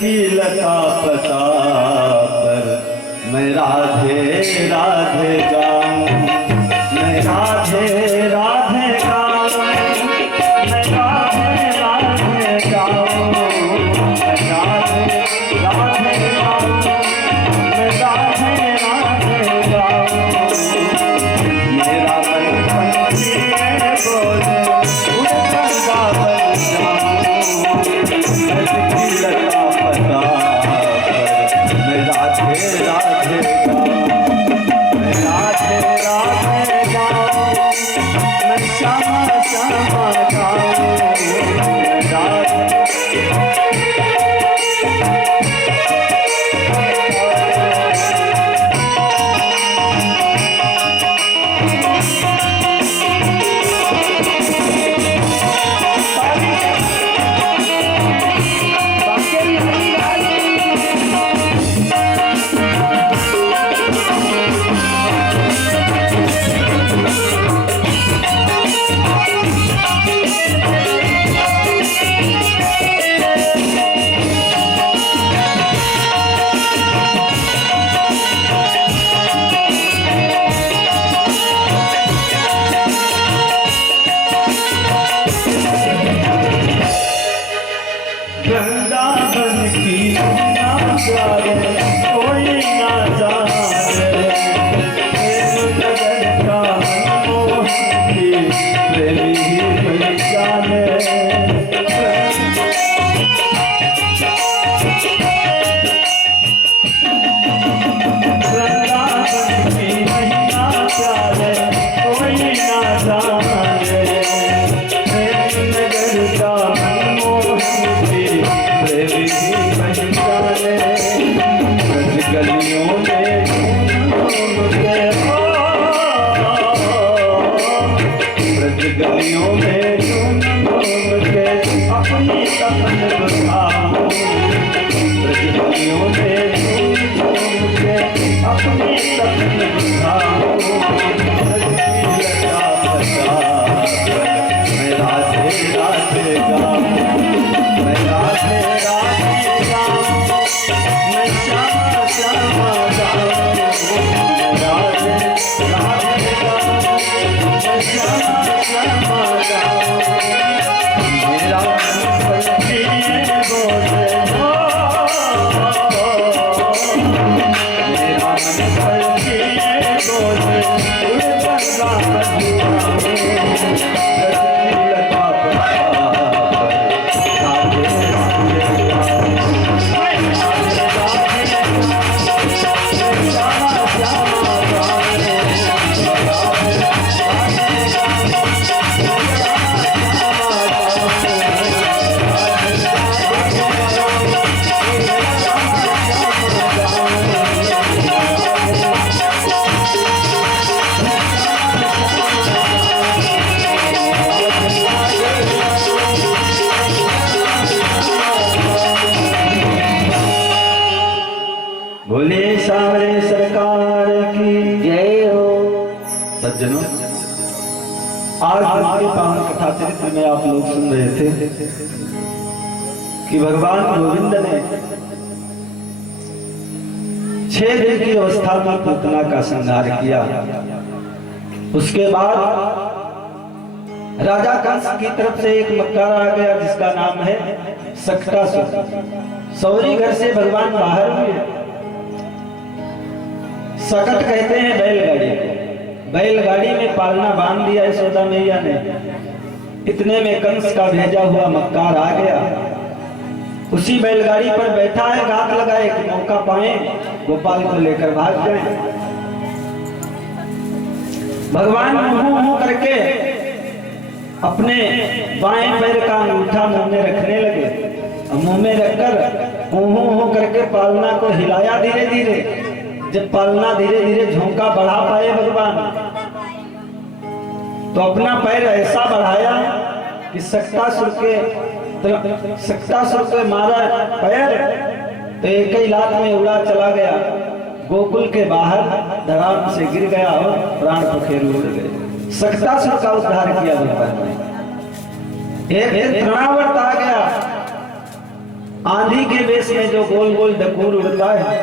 की लता पता पर मैं राधे राधे गाऊं, मैं राधे राधे गाऊं, मैं राधे राधे गाऊं, मैं राधे राधे गाऊं, मैं राधे राधे गाऊं। मेरा मन पंछी है बोले उड़ता गावन जाऊं, की लता पता पर मैं राधे राधे गाऊं, मैं राधे राधे गाऊं, मैं श्यामा श्यामा गाऊं, मैं राधे वृंदावन की ना जाए कोई ना जाने, प्रेम नगर का मोह की प्रेमी ही पहचाने। वृंदावन की ना जाए कोई ना जाने, प्रेम नगर का मोह प्रेमी पहचाने। ब्रज गलियों में ब्रज गलियों में अपनी सपन बसाऊं, ब्रज गलियों में अपनी सपन बसाऊं। मैं राधे राधे गाऊं, मैं राधे राधे गाऊं, मैं श्यामा श्यामा गाऊं, मैं राधे राधे गाऊं, मैं श्यामा श्यामा गाऊं। मेरा मन पंछी है बोले मेरा मन पंछी है बोले उड़ता गावन जाऊं। बोले सारे सरकार की जय हो। सज्जनों, आज हमारे पावन कथा चरित्र में आप लोग सुन रहे थे कि भगवान गोविंद ने 6 दिन की अवस्था में पूतना का संहार किया। उसके बाद राजा कंस की तरफ से एक मक्कार आ गया जिसका नाम है सक्टासुर। सौरी घर से भगवान बाहर हुए। सकट कहते हैं बैलगाड़ी। बैलगाड़ी में पालना बांध दिया यशोदा मैया ने। इतने में कंस का भेजा हुआ मक्कार आ गया। उसी बैलगाड़ी पर बैठा है, घात लगाए कि मौका पाए गोपाल को लेकर भाग जाए। भगवान मुंह करके अपने बाएं पैर का अंगूठा मुंह में रखने लगे। मुंह में रखकर मुंह करके पालना को हिलाया धीरे धीरे। जब पालना धीरे धीरे झोंका बढ़ा पाए भगवान, तो अपना पैर ऐसा बढ़ाया कि सक्टासुर के मारा पैर तो एक ही लात में उड़ा चला गया। गोकुल के बाहर धड़ाम से गिर गया और प्राण पखेरु उड़ गए। सक्टासुर का उद्धार किया भगवान ने। एक तृणावर्त आ गया, आंधी के वेश में जो गोल गोल डकोर उड़ता है,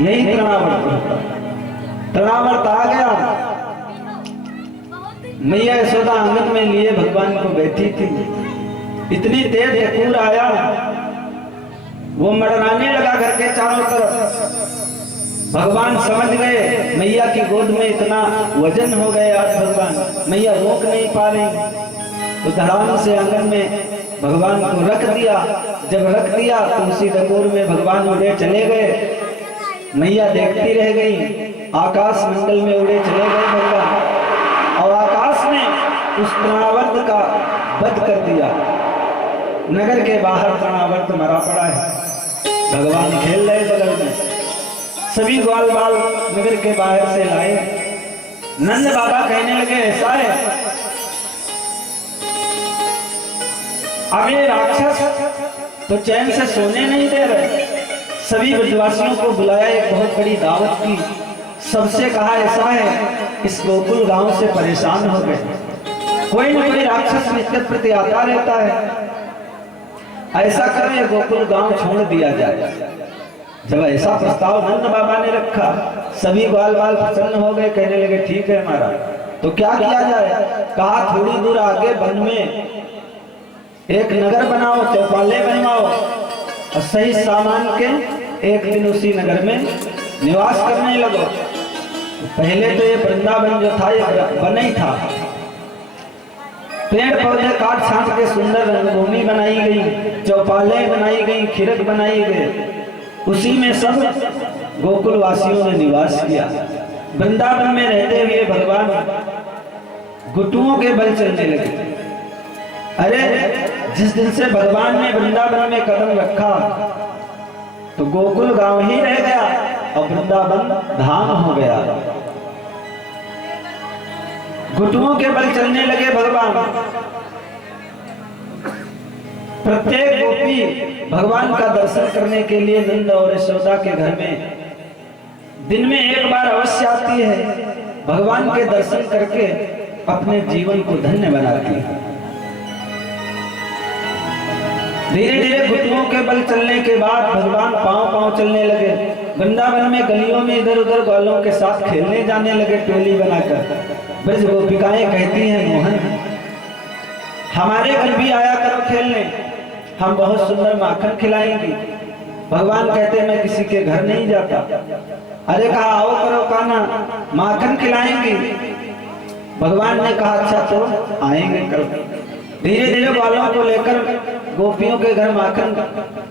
यही तृणावर्त होता है। तृणावर्त आ गया, मैया यशोदा आंगन में लिए भगवान को बैठी थी। इतनी तेज डकोर आया, वो मड़राने लगा घर के चारों तरफ। भगवान समझ गए मैया की गोद में इतना वजन हो गया, आज भगवान मैया रोक नहीं पा रही, तो धड़ाम से आंगन में भगवान को रख दिया। जब रख दिया तो उसी डकोर में भगवान उड़े चले गए। मैया देखती रह गई, आकाश मंडल में उड़े चले गए भगवान, और आकाश में उस तृणावर्त का वध कर दिया। नगर के बाहर तृणावर्त मरा पड़ा है, भगवान खेल रहे बगल में। सभी ग्वाल बाल नगर के बाहर से लाए। नंद बाबा कहने लगे ऐसा है, अब ये राक्षस तो चैन से सोने नहीं दे रहे। सभी ब्रजवासियों को बुलाया, एक बहुत बड़ी दावत की। सबसे कहा ऐसा है, इस गोकुल गांव से परेशान हो गए, कोई न कोई राक्षस निकट प्रति आता रहता है, ऐसा करें गोकुल गांव छोड़ दिया जाए। जब ऐसा प्रस्ताव नंद बाबा ने रखा, सभी ग्वाल बाल प्रसन्न हो गए, कहने लगे ठीक है हमारा, तो क्या किया जाए। कहा थोड़ी दूर आगे वन में एक नगर बनाओ, चौपाले बनवाओ, और सही सामान के एक दिन उसी नगर में निवास करने लगो। पहले तो ये वृंदावन जो था ये बन ही था, पेड़ पौधे काट छांट के सुंदर रंगभूमि बनाई गई, चौपाले बनाई गई, खिरक बनाई गई, उसी में सब गोकुल वासियों ने निवास किया। वृंदावन में रहते हुए भगवान घुटुओं के बल चलने लगे। अरे जिस दिन से भगवान ने वृंदावन में कदम रखा तो गोकुल गांव ही रह गया और वृंदावन धाम हो गया। घुटुओं के बल चलने लगे भगवान। प्रत्येक गोपी भगवान का दर्शन करने के लिए नंद और यशोदा के घर में दिन में एक बार अवश्य आती है। भगवान के दर्शन करके अपने जीवन को धन्य बनाती है। धीरे धीरे घुटनों के बल चलने के बाद भगवान पांव पांव चलने लगे। वृंदावन में गलियों में इधर उधर ग्वालों के साथ खेलने जाने लगे, टोली बनाकर। ब्रज गोपिकाएं कहती हैं, मोहन हमारे घर भी आया करो खेलने, हम बहुत सुंदर माखन खिलाएंगी। भगवान कहते मैं किसी के घर नहीं जाता। अरे कहा आओ करो कान्हा, माखन खिलाएंगी। भगवान ने कहा अच्छा तो आएंगे करो। धीरे धीरे ग्वालों को लेकर गोपियों के घर माखन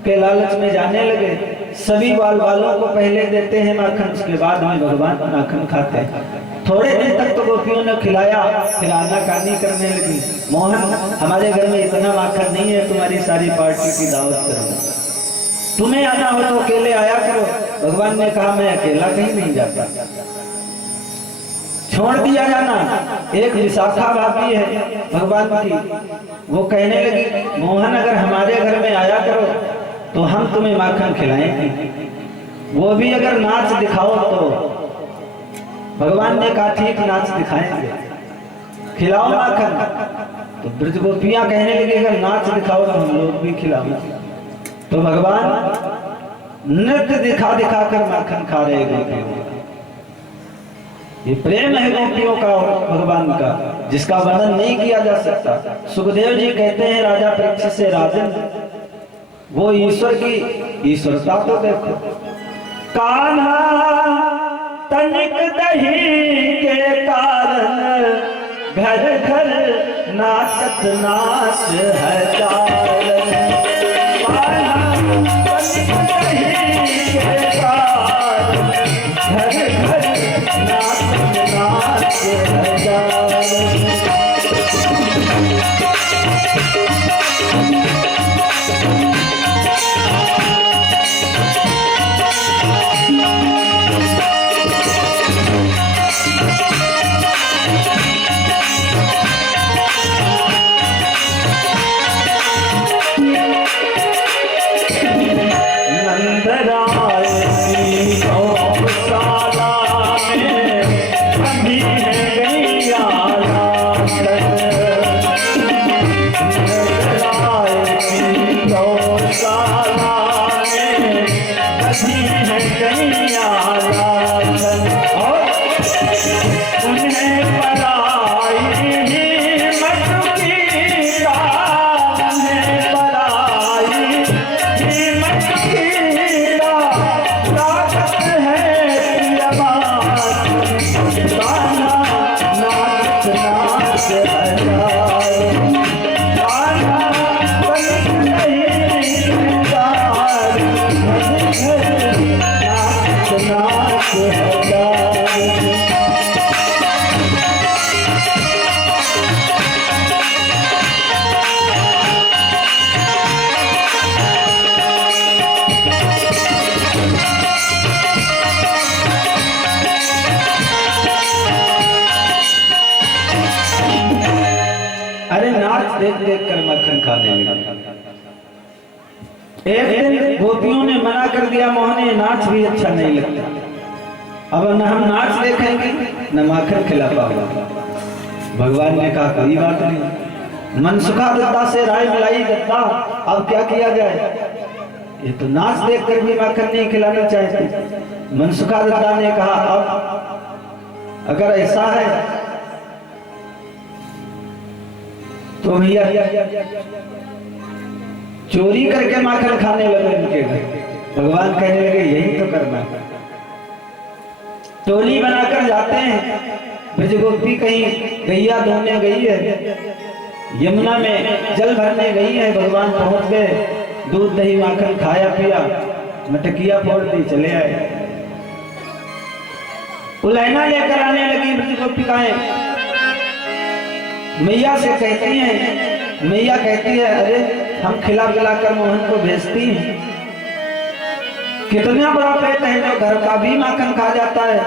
के लालच में जाने लगे। सभी ग्वाल बालों को पहले देते हैं माखन, उसके बाद में भगवान माखन खाते हैं। थोड़े दिन तक तो गोपियों ने खिलाया, फिर आनाकानी करने लगी। मोहन हमारे घर में इतना माखन नहीं है, तुम्हारी सारी पार्टी की दावत करो, तुम्हें आना हो तो अकेले आया करो। भगवान ने कहा मैं अकेला कहीं नहीं जाता, छोड़ दिया जाना। एक विशाखा भाभी है भगवान की, वो कहने लगी मोहन अगर हमारे घर में आया करो तो हम तुम्हें माखन खिलाएंगे, वो भी अगर नाच दिखाओ तो। भगवान ने कहा ठीक नाच दिखाएंगे, खिलाओ माखन। तो ब्रज गोपियां कहने लगी अगर नाच दिखाओ तो हम लोग भी खिलाओ। तो भगवान नृत्य दिखा दिखा कर माखन खा रहे गोपियों। ये प्रेम है गोपियों का भगवान का, जिसका वर्णन नहीं किया जा सकता। सुखदेव जी कहते हैं राजा परीक्षित से, राजन वो ईश्वर की ईश्वरता तो देखो। कान्हा तनिक दही के कारण घर घर नाचत नाच है चारण। कान्हा तनिक दही के कारण घर घर नाचत नाच है चारण। गाने लगे। एक दिन गोपियों ने मना कर दिया, मोहन ये नाच भी अच्छा नहीं लगता, अब न हम नाच देखेंगे न माखन खिला पाओगे। भगवान ने कहा कोई बात नहीं, मनसुखा दत्ता से राय मिलाई दत्ता, अब क्या किया जाए, ये तो नाच देख कर भी माखन नहीं खिलाना चाहते। मनसुखा दत्ता ने कहा अब अगर ऐसा है तो भैया चोरी करके माखन खाने लगे उनके घर। भगवान कहने लगे यही तो करना। टोली बनाकर जाते हैं, ब्रजगोपी कहीं गैया धोने गई है, यमुना में जल भरने गई है, भगवान पहुंच गए, दूध दही माखन खाया पिया, मटकिया फोड़ दी, चले आए। उलैना लेकर आने लगी ब्रजगोपिकाएं, मैया से कहती हैं, मैया कहती है अरे हम खिला पिला कर मोहन को भेजती हैं, कितना बड़ा पेट है जो घर का भी माखन खा जाता है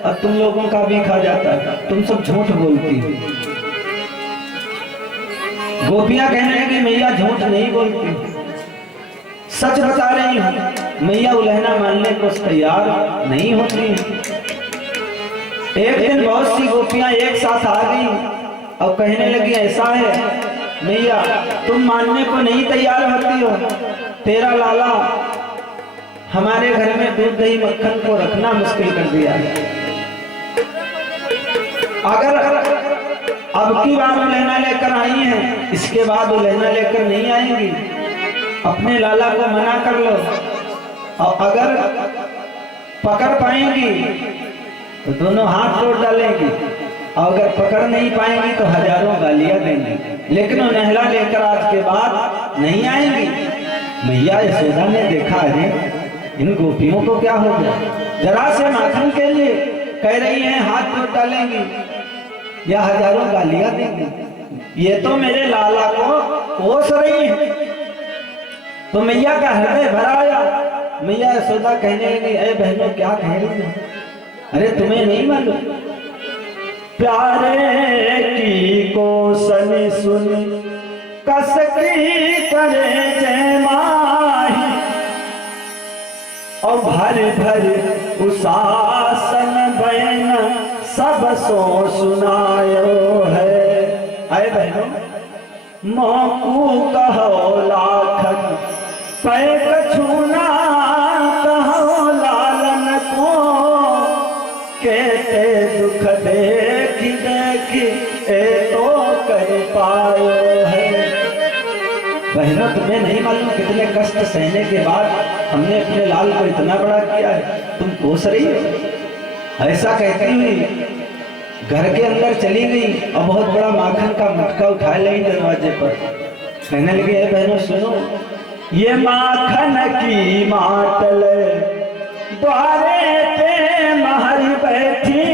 और तुम लोगों का भी खा जाता है, तुम सब झूठ बोलती हो। गोपियां कहने लगी मैया झूठ नहीं बोलती, सच बता रही हूं। मैया उलहना मानने को तैयार नहीं होती। एक दिन बहुत सी गोपियां एक साथ आ गई और कहने लगी ऐसा है मैया तुम मानने को नहीं तैयार होती हो, तेरा लाला हमारे घर में दूध दही मक्खन को रखना मुश्किल कर दिया। अगर अब की बार उलहना लेकर आई हैं, इसके बाद उलहना लेकर नहीं आएंगी, अपने लाला को मना कर लो, और अगर पकड़ पाएंगी तो दोनों हाथ तोड़ डालेंगी, और अगर पकड़ नहीं पाएंगी तो हजारों गालियां देंगी, लेकिन वो नहला लेकर आज के बाद नहीं आएंगी। मैया यशोदा ने देखा अरे इन गोपियों को क्या हो गया, जरा से माखन के लिए कह रही हैं हाथ तोड़ डालेंगी या हजारों गालियां देंगी, ये तो मेरे लाला को कोस रही है। तो मैया का हृदय भर आया। मैया यशोदा कहने लगी अरे बहनों क्या कह रही हो, अरे तुम्हें नहीं मालूम प्यारे की को सनी सुन कसकी करे जय माही, और भर भर उसासन बहन सब सो सुनायो है। अरे बहनों मोकू कहो लाखन पैक छूना, कहो लालन को कहते दुख देखी देखी ए तो कर पायो है। बहनों तुम्हें नहीं मालूम कितने कष्ट सहने के बाद हमने अपने लाल को इतना बड़ा किया है, तुम कोस रही हो। ऐसा कहती हुई घर के अंदर चली गई और बहुत बड़ा माखन का मटका उठा ली दरवाजे पर। कहने लगी ए बहनों सुनो, ये माखन की मातल द्वारे पे महरी बैठी,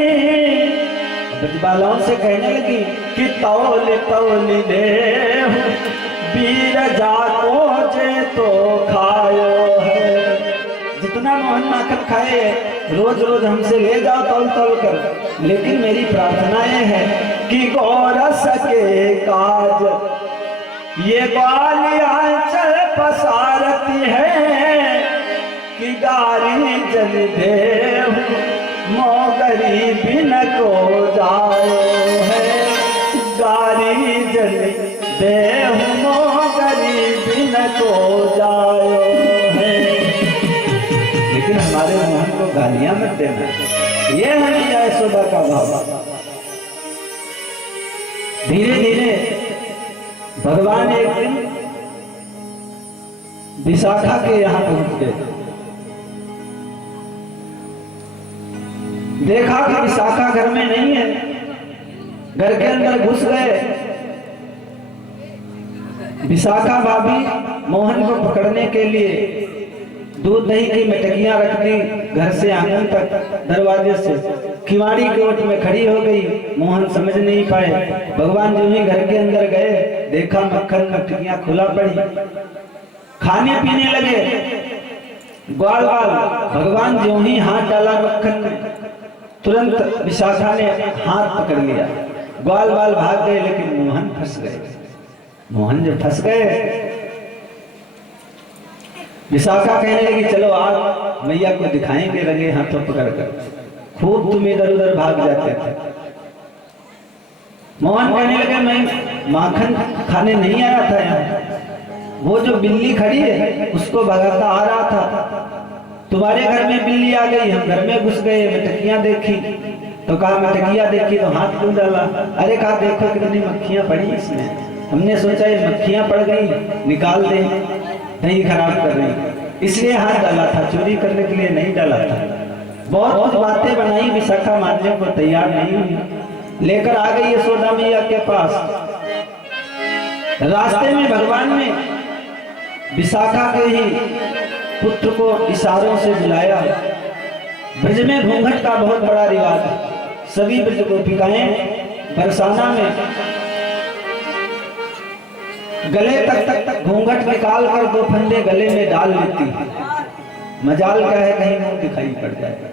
ब्रजबालाओं से कहने लगी कि तौल तौल दे वीर जाको जे तो खायो है। जितना मोहन माखन खाए रोज रोज हमसे ले जाओ तौल तौल कर, लेकिन मेरी प्रार्थना ये है कि गोरस के काज ये ग्वालिया चल पसारती है, कि गारी जल देव मोगरी बिन को जाओ है, गारी जल देव मोगरी बिन को जाओ है। लेकिन हमारे मोहन को गालियां मत देना, ये है मैया यशोदा का भाव। धीरे धीरे भगवान एक दिन विशाखा के यहाँ पहुंच गए। देखा कि विशाखा घर में नहीं है, घर के अंदर घुस गए। विशाखा भाभी मोहन को पकड़ने के लिए दूध दही की मटकियां रख दी, घर से आंगन तक दरवाजे से किवाड़ी के ओट में खड़ी हो गई। मोहन समझ नहीं पाए। भगवान जो ही घर के अंदर गए, देखा मक्खन मटकियां खुला पड़ी, खाने पीने लगे। ग्वाल बाल भगवान जो ही हाथ डाला मक्खन में, तुरंत विशाखा ने हाथ पकड़ लिया। ग्वाल बाल भाग गए, लेकिन मोहन फंस गए। मोहन जब फंस गए, विशाखा कहने लगी चलो आज मैया को दिखाएंगे रंगे हाथों पकड़कर। खूब तुम इधर उधर भाग जाते थे। मोहन कहने लगे मैं माखन खाने नहीं आया था यहाँ, वो जो बिल्ली खड़ी है उसको भगाता आ रहा था। तुम्हारे घर में बिल्ली आ गई, हम घर में घुस गए, मटकियां देखी तो कहा मटकियां देखी तो हाथ क्यों डाला? अरे कहा देखो कितनी मक्खियां पड़ी इसमें, हमने सोचा ये मक्खियां पड़ गई निकाल दे, नहीं खराब कर रही, इसलिए हाथ डाला था, चोरी करने के लिए नहीं डाला था। बहुत बातें बनाई, विशाखा मानने को तैयार नहीं हुई। लेकर आ गई यशोदा मैया के पास। रास्ते में भगवान ने विशाखा के ही पुत्र को इशारों से बुलाया। ब्रज में घूंघट का बहुत बड़ा रिवाज है। सभी ब्रज गोपिकाएं बरसाना में गले तक घूंघट निकाल कर 2 फंदे गले में डाल लेती है। मजाल क्या है कहीं मुंह दिखाई पड़ जाए।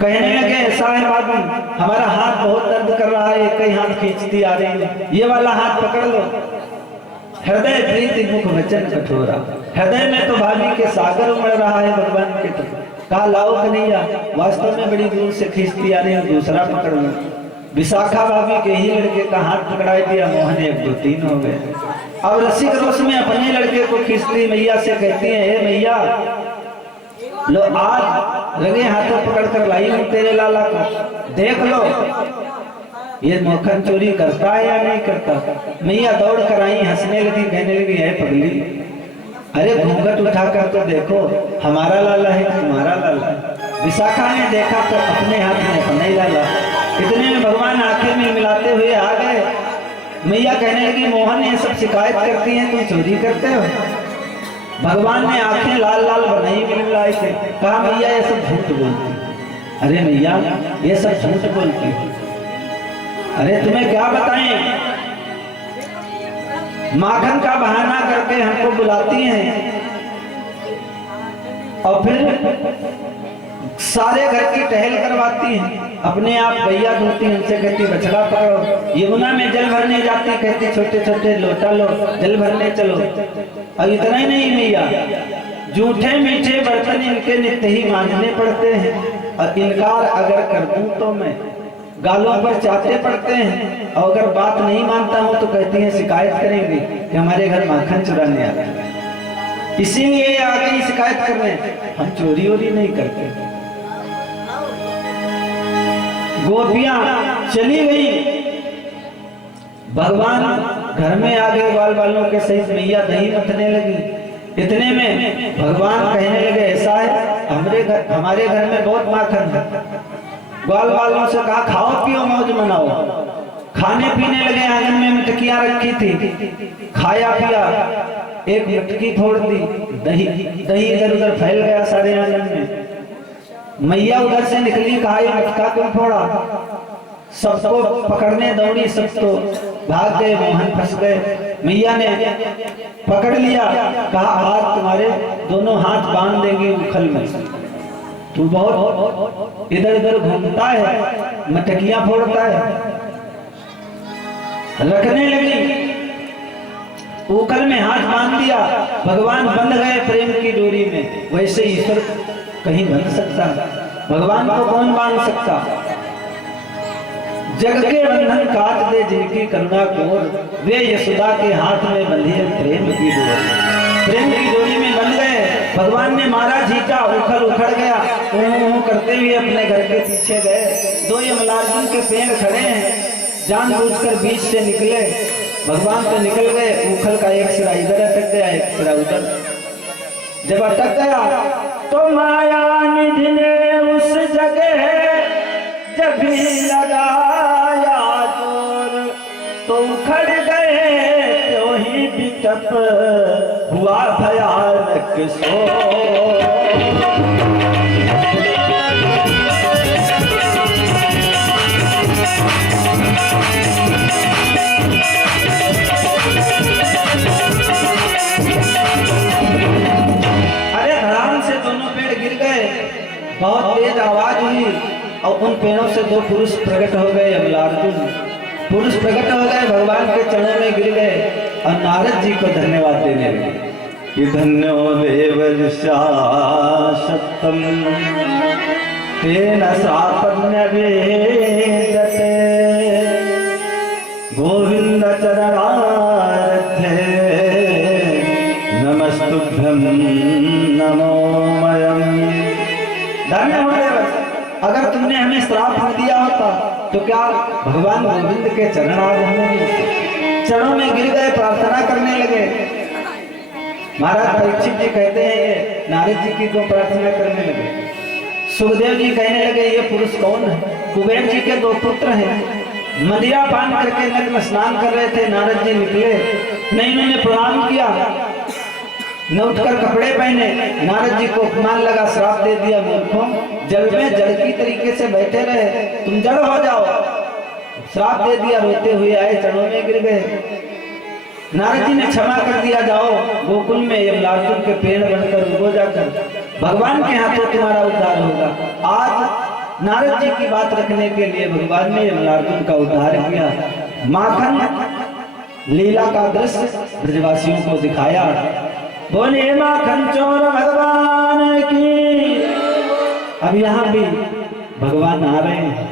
कहने लगे ऐसा है बाबू, हमारा हाथ बहुत दर्द कर रहा है, एक ही हाथ खींचती आ रही है, ये वाला हाथ पकड़ लो। हृदय प्रीति मुख वचन कठोरा, हृदय में तो भाभी के सागर उमड़ रहा है भगवान के। तो कहा लाओ कन्हैया, वास्तव में बड़ी दूर से खींचती आ रही है, दूसरा पकड़ लो। विशाखा भाभी के ही लड़के का हाथ पकड़ा दिया। मोहन 1 2 3 हो गए। अब रसिक रोष में अपने लड़के को खींचती मैया से कहती है हे मैया लो आज रंगे हाथों पकड़ कर लाई हूं तेरे लाला को, देख लो ये मक्खन चोरी करता है या नहीं करता। मैया दौड़ कर आई, हंसने लगी, कहने लगी है पगली, अरे घूंघट उठाकर तो देखो हमारा लाला है तुम्हारा लाला है। विशाखा ने देखा तो अपने हाथ में अपना ही लाला। इतने में भगवान आंखें में मिलाते हुए आ गए। मैया कहने लगी मोहन ये सब शिकायत करती हैं तुम चोरी करते हो। भगवान ने आंखें लाल लाल बनाई मिलाई थे। कहा मैया ये सब झूठ बोलती। अरे मैया ये सब झूठ बोलती, अरे तुम्हें क्या बताएं, माखन का बहाना करके हमको बुलाती हैं और फिर सारे घर की टहल करवाती हैं, अपने आप गैया धोती, हमसे कहती बछड़ा पकड़ो, यमुना में जल भरने जाती, कहती छोटे छोटे लोटा लो जल भरने चलो। और इतना ही नहीं मैया, जूठे मीठे बर्तन इनके नित्य ही मांझने पड़ते हैं, और इनकार अगर कर दूं तो मैं गालों पर चाहते पड़ते हैं, और अगर बात नहीं मानता हूं तो कहती हैं शिकायत करेंगे कि हमारे घर माखन चुराने आते हैं। इसीलिए आगे ही शिकायत कर रहे हैं, हम चोरी वोरी नहीं करते। गोपियां चली गई, भगवान घर में आ गए ग्वाल वालों के सहित। मैया दही मथने लगी। इतने में भगवान कहने लगे ऐसा है हमारे घर में बहुत माखन है। ग्वाल वालों से कहा खाओ पियो मौज मनाओ। खाने पीने लगे, आंगन में मटकियां रखी थी, खाया पिया, एक मटकी फोड़ दी, दही इधर उधर फैल गया सारे आंगन में। मैया उधर से निकली, कहा ये मटका क्यों फोड़ा? सबको पकड़ने दौड़ी, सब तो भाग गए, मोहन फंस गए। मैया ने पकड़ लिया, कहा आज तुम्हारे दोनों हाथ बांध देंगे उखल में, तू बहुत इधर उधर घूमता है, मटकियां फोड़ता है। रखने लगी, उखल में हाथ बांध दिया, भगवान बंध गए प्रेम की डोरी में। वैसे ईश्वर कहीं बंध सकता है? भगवान को कौन बांध सकता? जग के बंधन काट दे जिनकी करुणा कोर, वे यशोदा के हाथ में बंधी प्रेम की डोरी। प्रेम की डोरी में बंध गए। भगवान ने मारा झींका, उखल उखड़ गया। करते हुए अपने घर के पीछे गए। 2 यमलार्जुन के पेड़ खड़े हैं, जानबूझकर बीच से निकले। भगवान तो निकल गए, उखल का एक सिरा इधर अटक गया, एक सिरा उधर। जब अटक गया तो माया निधि ने उस जगह जब भी लगाया जोर, तो उखड़ गए तो ही बिटप हुआ भयानक शोर। बहुत तेज आवाज हुई और उन पेड़ों से 2 पुरुष प्रकट हो गए। यमलार्जुन पुरुष प्रकट हो गए, भगवान के चरणों में गिर गए और नारद जी को धन्यवाद देने लगे कि धन्यो देवर्षा सप्तम तेन सापन्य वेदते गोविंद चरणारथे नमस्तुभ्यं नमोमयम्। धन्य हो देवर्षि, अगर तुमने हमें श्राप न दिया होता तो क्या भगवान गोविंद के चरण आ गए, चरणों में गिर गए, प्रार्थना करने लगे। महाराज परीक्षित जी कहते हैं नारद जी की को प्रार्थना करने लगे। सुखदेव जी कहने लगे ये पुरुष कौन है? कुबेर जी के 2 पुत्र हैं, मदिरा पान करके नग्न स्नान कर रहे थे। नारद जी निकले, नहीं इन्होंने प्रणाम किया, न उठकर कपड़े पहने। नारद जी को अपमान लगा, श्राप दे दिया, मूर्खों जल में जड़ की तरीके से बैठे रहे, तुम जड़ हो जाओ। श्राप दे दिया, रोते हुए आए, चरणों में गिर गए। नारद जी ने क्षमा कर दिया, जाओ गोकुल में यमलार्जुन के पेड़ बनकर उगो जाकर, भगवान के हाथों तुम्हारा उद्धार होगा। आज नारद जी की बात रखने के लिए भगवान ने यमलार्जुन का उद्धार किया। माखन लीला का दृश्य ब्रजवासियों को दिखाया। बोले माखन चोर भगवान की। अब यहाँ भी भगवान आ रहे हैं,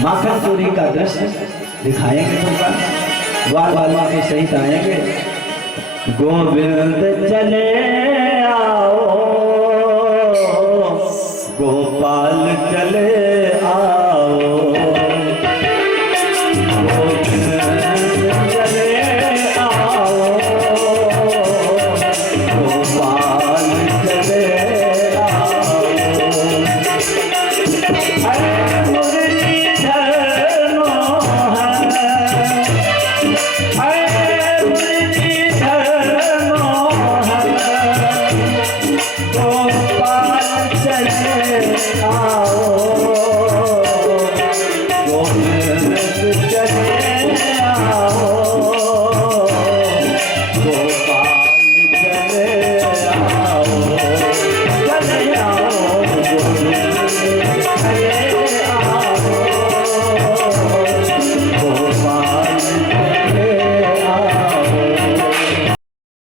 माखन चोरी का दृश्य दिखाएंगे भगवान, वाल वालों के सहित आएंगे। गोविंद चले